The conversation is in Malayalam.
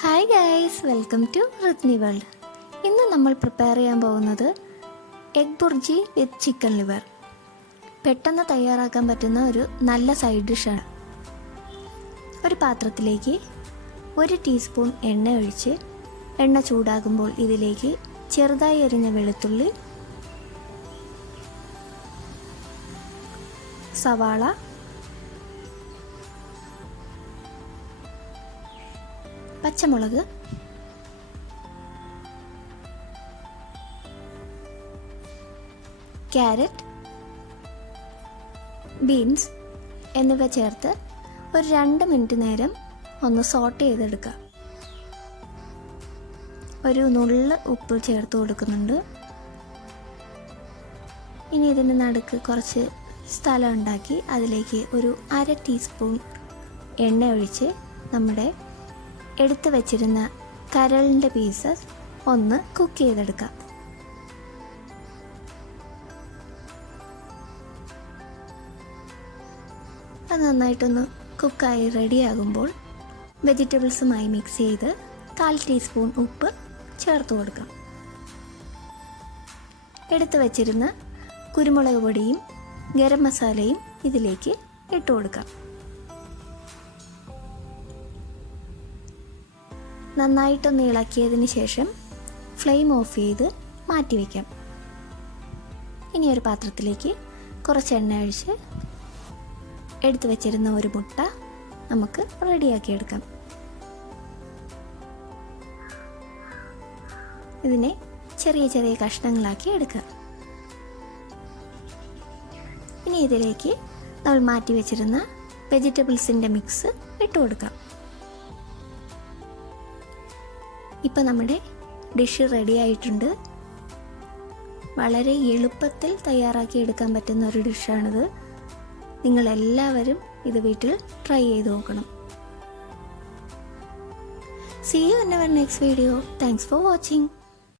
Hi guys, welcome to Rithni world. ഇന്ന് നമ്മൾ പ്രിപ്പയർ ചെയ്യാൻ പോകുന്നത് egg bhurji with chicken liver. പെട്ടെന്ന് തയ്യാറാക്കാൻ പറ്റുന്ന ഒരു നല്ല സൈഡ് ഡിഷാണ്. ഒരു പാത്രത്തിലേക്ക് 1 ടീസ്പൂൺ എണ്ണ ഒഴിച്ച് എണ്ണ ചൂടാകുമ്പോൾ ഇതിലേക്ക് ചെറുതായി അരിഞ്ഞ വെളുത്തുള്ളി, സവാള, പച്ചമുളക്, ക്യാരറ്റ്, ബീൻസ് എന്നിവ ചേർത്ത് ഒരു 2 മിനിറ്റ് നേരം ഒന്ന് സോട്ട് ചെയ്തെടുക്കുക. ഒരു നുള്ള് ഉപ്പ് ചേർത്ത് കൊടുക്കുന്നുണ്ട്. ഇനി ഇതിന് നടുക്ക് കുറച്ച് സ്ഥലം ഉണ്ടാക്കി അതിലേക്ക് ഒരു 1/2 ടീസ്പൂൺ എണ്ണ ഒഴിച്ച് നമ്മുടെ എടുത്തു വച്ചിരുന്ന കരളിൻ്റെ പീസസ് ഒന്ന് കുക്ക് ചെയ്തെടുക്കാം. അത് നന്നായിട്ടൊന്ന് കുക്കായി റെഡിയാകുമ്പോൾ വെജിറ്റബിൾസുമായി മിക്സ് ചെയ്ത് 1/4 ടീസ്പൂൺ ഉപ്പ് ചേർത്ത് കൊടുക്കാം. എടുത്തു വച്ചിരുന്ന കുരുമുളക് പൊടിയും ഗരം മസാലയും ഇതിലേക്ക് ഇട്ട് കൊടുക്കാം. നന്നായിട്ടൊന്ന് ഇളക്കിയതിന് ശേഷം ഫ്ലെയിം ഓഫ് ചെയ്ത് മാറ്റി വയ്ക്കാം. ഇനി ഒരു പാത്രത്തിലേക്ക് കുറച്ച് എണ്ണ ഒഴിച്ച് എടുത്തു വച്ചിരുന്ന ഒരു മുട്ട നമുക്ക് റെഡിയാക്കിയെടുക്കാം. ഇതിനെ ചെറിയ ചെറിയ കഷ്ണങ്ങളാക്കി എടുക്കാം. ഇനി ഇതിലേക്ക് നമ്മൾ മാറ്റി വെച്ചിരുന്ന വെജിറ്റബിൾസിൻ്റെ മിക്സ് ഇട്ട് കൊടുക്കാം. ഇപ്പം നമ്മുടെ ഡിഷ് റെഡി ആയിട്ടുണ്ട്. വളരെ എളുപ്പത്തിൽ തയ്യാറാക്കി എടുക്കാൻ പറ്റുന്ന ഒരു ഡിഷാണിത്. നിങ്ങളെല്ലാവരും ഇത് വീട്ടിൽ ട്രൈ ചെയ്ത് നോക്കണം. See you in our next video. Thanks for watching.